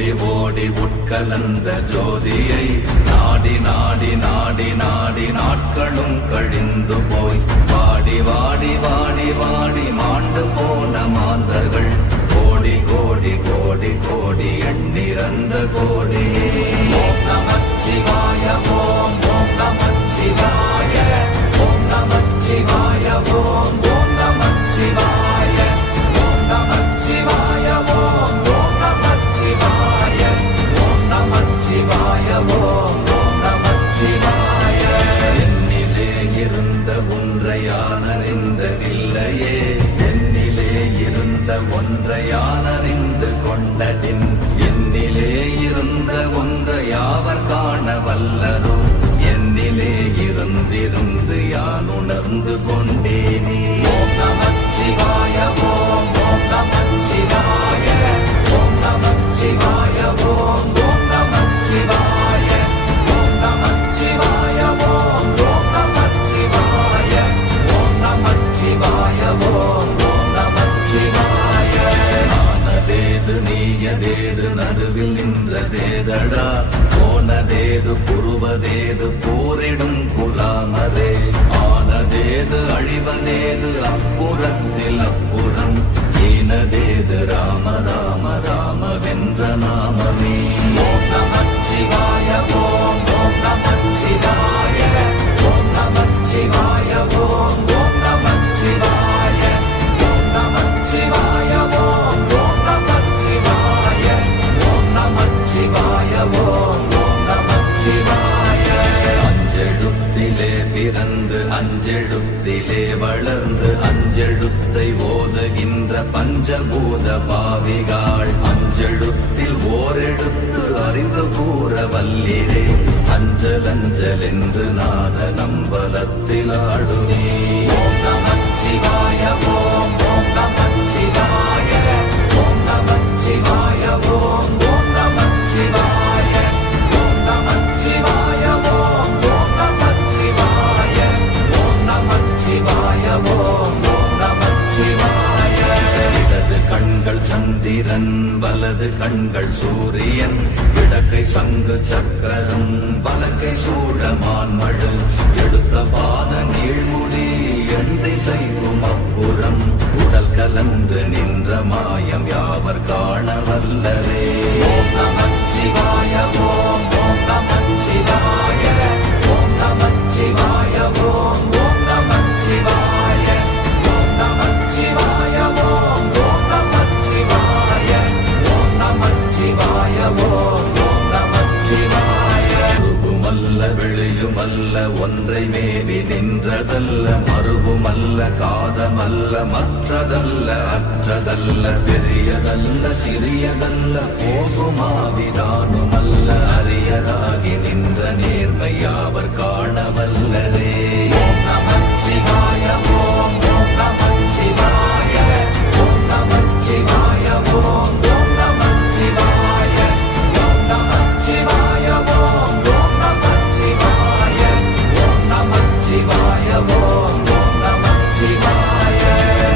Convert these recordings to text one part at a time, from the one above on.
ஓடி ஓடி உட்கலந்த ஜோதியை நாடி நாடி நாடி நாடி நாட்களும் கழிந்து போய் வாடி வாடி வாடி வாடி மாண்டு போன மாந்தர்கள் கோடி கோடி கோடி கோடி எண்ணிறந்த கோடி. ஓம் நமச்சிவாய ஓம் ஓம் நமச்சிவாய ஓம் நமச்சிவாய ஓம் ஓம் நமச்சிவாய ஓம் நமச்சிவாய ஓம் ஓம் நமச்சிவாய ஓம் நமச்சிவாய ஓம் ஓம் நமச்சிவாய. என்னிலே இருந்த ஒன்றை யான் அறிந்ததில்லையே, என்னிலே இருந்த ஒன்றை யான் அறிந்து கொண்டடின், என்னிலே இருந்த ஒன்றை யாவர் காண வல்லரோ, என்னிலே இருந்திருந்து யான் உணர்ந்து கொண்டேனே. ஓம் நமச்சிவாய ஓம் ஓம் நமச்சிவாய ஓம் நமச்சிவாய ஓம் ஓம் நமச்சிவாய ஓம் நமச்சிவாய ஓம் ஓம் நமச்சிவாய ஓம் நமச்சிவாய ஓம் ஓம் நமச்சிவாய. ஆனதேது நீயதேது நடுவில் நின்றதேதடா, போனதேது புருவதேது போரிடும் குலாமரே, ஆனதேது அழிவதேது அப்புறத்தில் அப்புறம், ஈனதேது ராம ராம ராமவென்ற நாமமே. ஓம் நமச்சிவாய ஓம் ஓம் நமச்சிவாய ஓம் நமச்சிவாய ஓம் ஓம் நமச்சிவாய ஓம் நமச்சிவாய ஓம் ஓம் நமச்சிவாய ஓம் நமச்சிவாய ஓம் ஓம் நமச்சிவாய. அஞ்செழுத்திலே பிறந்து அஞ்செழுத்திலே வளர்ந்து அஞ்செழுத்தை ஓதுகின்ற பஞ்சபூத பாவிகாள், அஞ்செழுத்தில் ஓரெழுத்து அறிந்து கூற வல்லிரே, அஞ்சல் அஞ்சல் என்று நாத நம்பலத்தில் ஆடுவே. ஓம் நமச்சிவாய ஓம் ஓம் நமச்சிவாய ஓம் நமச்சிவாய ஓம் ஓம் நமச்சிவாய ஓம் நமச்சிவாய ஓம் ஓம் நமச்சிவாய ஓம் நமச்சிவாய ஓம் ஓம் நமச்சிவாய. இடது கண்கள் சந்திரன் வலது கண்கள் சூரியன், இடக்கை சங்கு சக்கரம் வலக்கை சூழமான்மழு, எடுத்த பாத நீழ்முடி எந்தை செய்யும் அப்புறம், உடல் கலந்து நின்ற மாயம் யாவர் காண வல்லரே. ஓம் நமச்சிவாய ஓம் ஓம் நமச்சிவாய ஓம் நமச்சிவாய ஓம் ஓம் நமச்சிவாய ஓம் நமச்சிவாய ஓம் ஓம் நமச்சிவாய ஓம் நமச்சிவாய ஓம் ஓம் நமச்சிவாய. உருவுமல்ல வெளியுமல்ல ஒன்றை மேவி நின்றதல்ல, மறுவுமல்ல காதமல்ல மற்றதல்ல அற்றதல்ல, பெரியதல்ல சிறியதல்ல போகுமாவிதானுமல்ல, அரியராகி நின்ற நேர்மை யாவர் காண வல்லரே. ஓம் நமச்சிவாய ஓம் ஓம் நமச்சிவாய ஓம் நமச்சிவாய ஓம் ஓம் நமச்சிவாய ஓம் நமச்சிவாய ஓம் ஓம் நமச்சிவாய ஓம் நமச்சிவாய ஓம் ஓம் நமச்சிவாய.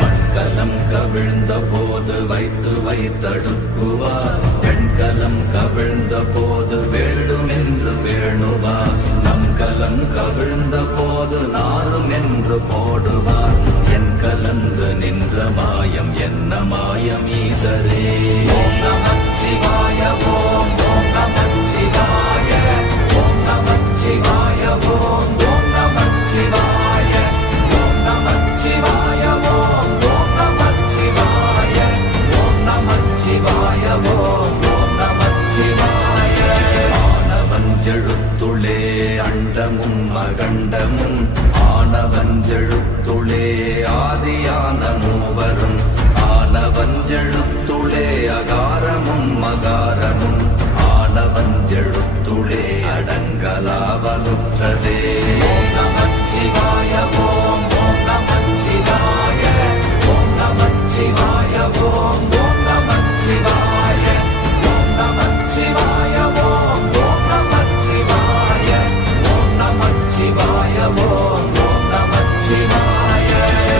மண்கலம் கவிழ்ந்த போது வைத்து வைத்தடுக்குவார், பெண்கலம் கவிழ்ந்த போது வேடும் என்று வேணுவார், நம் கலம் கவிழ்ந்த போது நாரும் என்று போடுவார், என் கலந்து நின்ற மாயம் என்ன மாயம் ஈசரே. ஓம் நமச்சிவாய ஓம் ஓம் நமச்சிவாய ஓம் நமச்சிவாய ஓம் ஓம் நமச்சிவாய ஓம் நமச்சிவாய ஓம் ஓம் நமச்சிவாய ஓம் நமச்சிவாய ஓம் ஓம் நமச்சிவாய. ஆனவஞ்செழுத்துளே அண்டமும் அகண்டமும், ஆனவஞ்செழுத்துளே ஆதியான மூவரும், ஆனவஞ்செழுத்துளே அகாரமும் மகாரமும், ஆனவஞ்செழுத்துளே அடங்கலாவலுற்றதே. ஓம் நமச்சிவாய ஓம் ஓம் நமச்சிவாய ஓம் நமச்சிவாய ஓம் ஓம் நமச்சிவாய ஓம் நமச்சிவாய ஓம் ஓம் நமச்சிவாய ஓம் நமச்சிவாய ஓம் ஓம் நமச்சிவாய.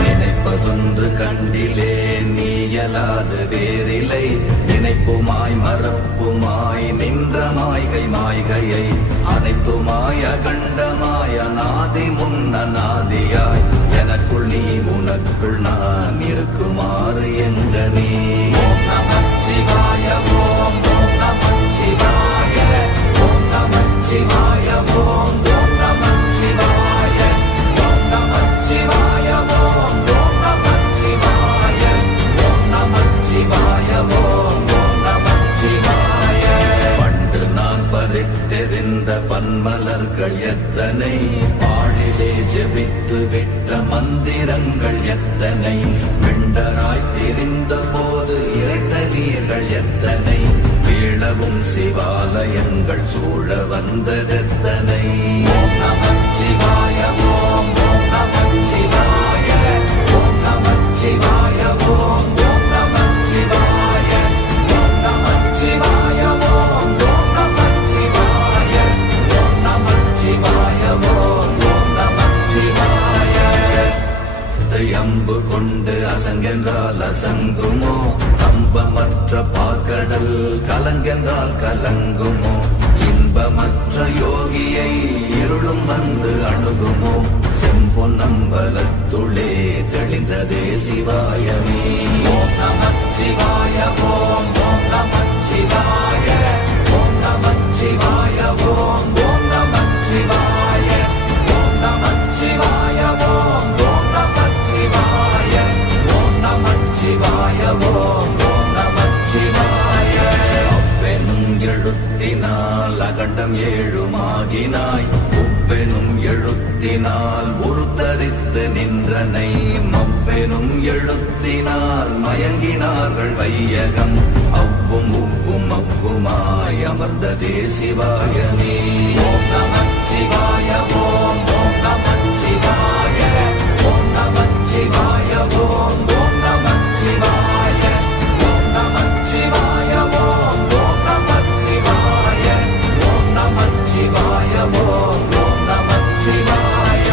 நினைப்பதொன்று கண்டிலே நீயலாது வேறில்லை, நினைப்புமாய் மறப்புமாய் சாட்சியாய் எனக்குள் நீ உனக்குள் நான் இருக்குமாறு எங்கனே. ஓம் நமச்சிவாய ஓம் ஓம் நமச்சிவாய ஓம் நமச்சிவாய ஓம் ஓம் நமச்சிவாய ஓம் நமச்சிவாய ஓம் ஓம் நமச்சிவாய ஓம் நமச்சிவாய ஓம் ஓம் நமச்சிவாய. பண்டு நான் பறித்தெறிந்த பன்மலர்கள் எத்தனை, பாழிலே ஜெபித்து விட்ட மந்திரங்கள் எத்தனை, வெண்டராய் தெரிந்த போது இறைத்த நீர்கள் எத்தனை, வீழவும் சிவாலயங்கள் சூழ வந்ததெத்தனை. ஓம் நமச்சிவாய ஓம் ஓம் நமச்சிவாய ஓம் நமச்சிவாய ஓம் ஓம் நமச்சிவாய ஓம் நமச்சிவாய ஓம் ஓம் நமச்சிவாய ஓம் நமச்சிவாய ஓம் ஓம் நமச்சிவாய. அம்பு கொண்டு அசங்கென்றால் அசங்குமோ, கம்பமற்ற பார்க்கடல் கலங்கென்றால் கலங்குமோ, இன்பமற்ற யோகியை இருளும் வந்து அணுகுமோ, செம்பொன்னம்பலத்துளே தெளிந்ததே சிவாயமே. ஓம் நமச்சிவாய ஓம் ஓம் நமச்சிவாய ஓம் நமச்சிவாய ஓம் ஓம் நமச்சிவாய ஓம் நமச்சிவாய ஓம் ஓம் நமச்சிவாய ஓம் நமச்சிவாய ஓம் ஓம் நமச்சிவாய. அப்பெனும் எழுத்தினால் அகண்டம் ஏழுமாகினாய், உப்பெனும் எழுத்தினால் உருத்தரித்து நின்றனை, மப்பெனும் எழுத்தினால் மயங்கினார்கள் வையகம், அவ்வும் உவ்வும் அவ்வுமாய் அமர்ந்ததே சிவாயமே. ஓம் நமச்சிவாய ஓம் ஓம் நமச்சிவாய ஓம் நமச்சிவாய ஓம் ஓம் நமச்சிவாய ஓம் நமச்சிவாய ஓம் ஓம் நமச்சிவாய ஓம் நமச்சிவாய ஓம் ஓம் நமச்சிவாய.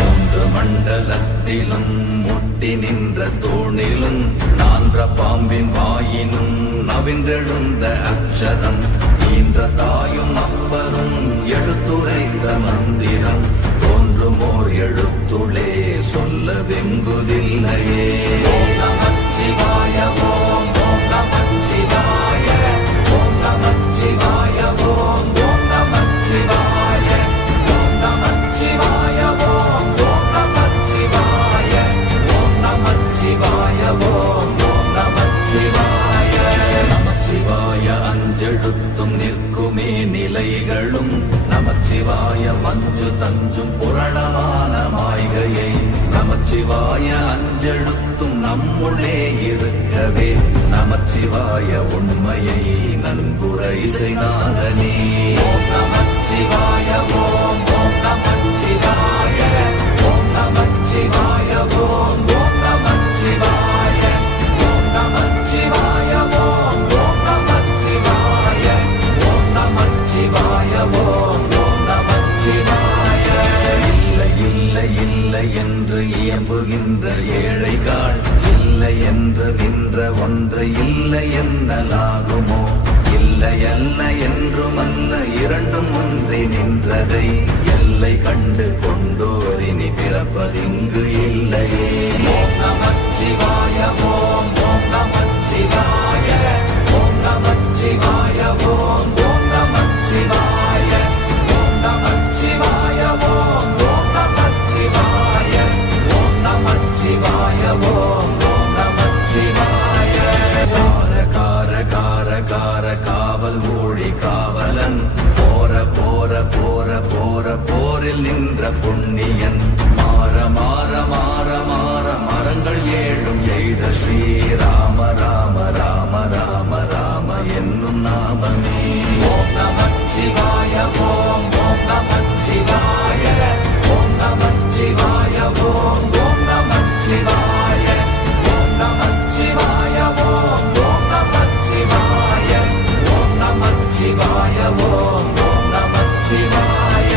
மூன்று மண்டலத்திலும் முட்டி நின்ற தூணிலும் நான்ற பாம்பின் வாயினும் நவின்றெழுந்த அக்ஷரம், ஈன்ற தாயும் அப்பரும் எடுத்துரைத்த மந்திரம், தோன்றுமோர் எழுத்துளே சொல்ல வெங்குதில்லையே. ஓம் நமச்சிவாய ஓம் ஓம் நமச்சிவாய ஓம் நமச்சிவாய ஓம் ஓம் நமச்சிவாய ஓம் நமச்சிவாய ஓம் ஓம் நமச்சிவாய ஓம் நமச்சிவாய ஓம் ஓம் நமச்சிவாய. நமச்சிவாய அஞ்செழுத்தும் நிற்குமே நிலைகளும், நமச்சிவாய மஞ்சு தஞ்சும் புரணமான மாய்கையை, நமச்சிவாய அஞ்செழுத்தும் நம்முள்ளே இருக்கவே, நமச்சிவாய உண்மையை நன்குரை செய்தாதனே. ஓம் நமச்சிவாய ஓம் ஓம் நமச்சிவாய ஓம் நமச்சிவாய ஓம் ஓம் நமச்சிவாய ஓம் நமச்சிவாய ஓம் ஓம் நமச்சிவாய ஓம் நமச்சிவாய ஓம் ஓம் நமச்சிவாய. இல்லை இல்லை இல்லை என்று இயம்புகின்ற ஏழைகள், இல்லை என்று நின்ற ஒன்று இல்லை என்னலாகுமோ, இல்லை அல்ல என்றுமல்ல இரண்டும் ஒன்றி நின்றதை, எல்லை கண்டு கொண்டோரினி பிறப்பதிங்கு இல்லையே. ஓம் நமச்சிவாய ஓம் ஓம் நமச்சிவாய ஓம் நமச்சிவாய ஓம் ஓம் நமச்சிவாய ஓம் நமச்சிவாய ஓம் ஓம் நமச்சிவாய ஓம் நமச்சிவாய ஓம் ஓம் நமச்சிவாய. கார கார கார கார காவல் ஊழி காவலன், போர போர போர போர போரில் நின்ற புண்ணியன், மாற மாற மாற மாற மரங்கள் ஏழும் எய்த ஸ்ரீராம ராம ராம ராம ராம என்னும் நாமமே. ஓம் நமச்சிவாய ஓம் ஓம் நமச்சிவாய ஓம் நமச்சிவாய ஓம் ஓம் நமச்சிவாய ஓம் நமச்சிவாய ஓம் ஓம் நமச்சிவாய ஓம் நமச்சிவாய ஓம் ஓம் நமச்சிவாய.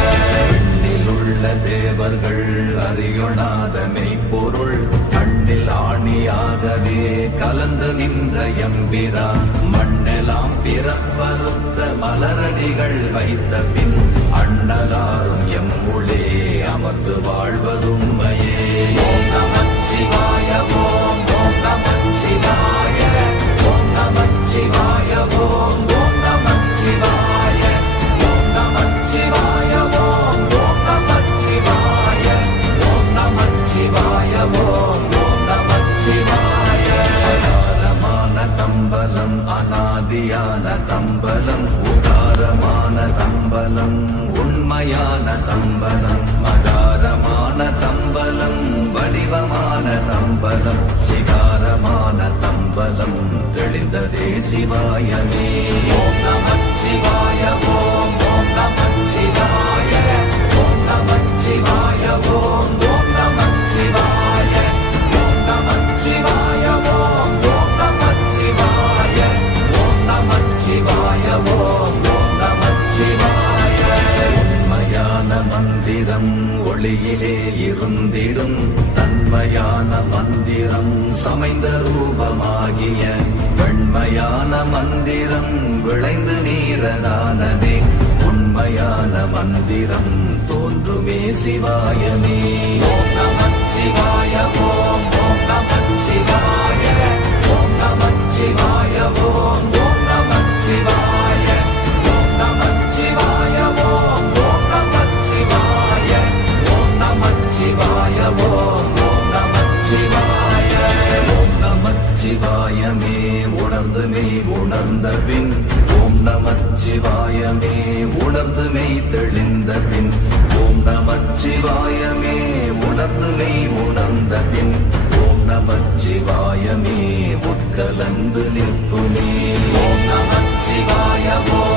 எண்ணிலுள்ள தேவர்கள் அறியொணாத மெய்ப்பொருள், கண்ணில் ஆணியாகவே கலந்து நின்ற எம்பிரா, மண்ணெல்லாம் பிறப்பறுத்த மலரடிகள் வைத்த பின், அண்ணலாரும் எம்முளே அமர்ந்து வாழ்வதும் ஆதியான தம்பலம் உதாரமான தம்பலம் உண்மையான தம்பலம் மகாரமான தம்பலம் வடிவமான தம்பலம் சிகாரமான தம்பலம் தெளிந்ததே சிவாயமே. ஓம் நமச்சிவாய ஓம் ஓம் நமச்சிவாய ஓம் நமச்சிவாய ஓம் ஓம் நமச்சிவாய ஓம் நமச்சிவாய ஓம் ஓம் நமச்சிவாய ஓம் நமச்சிவாய ஓம் ஓம் நமச்சிவாய. உண்மையான மந்திரம் ஒளியிலே இருந்திடும் தன்மையான மந்திரம் சமைந்த ரூபமாகிய வெண்மையான மந்திரம் விளைந்து நீரதானதே உண்மையான மந்திரம் தோன்றுமே சிவாயமே. ஓம் நமச்சிவாய ஓம் ஓம் நமச்சிவாய ஓம் நமச்சிவாய ஓம் ஓம் நமச்சிவாய ஓம் நமச்சிவாய ஓம் ஓம் நமச்சிவாய ஓம் நமச்சிவாய ஓம் ஓம் நமச்சிவாய. ஓம் நமச்சிவாயமே உணர்ந்துமே உணர்ந்த பின் ஓம் நமச்சிவாயமே உணர்ந்துமே தெளிந்த பின் ஓம் நமச்சிவாயமே உணர்ந்துமே உணர்ந்த பின் ஓம் நமச்சிவாயமே உட்கலந்து நிற்குமே. ஓம் நமச்சிவாய ஓம்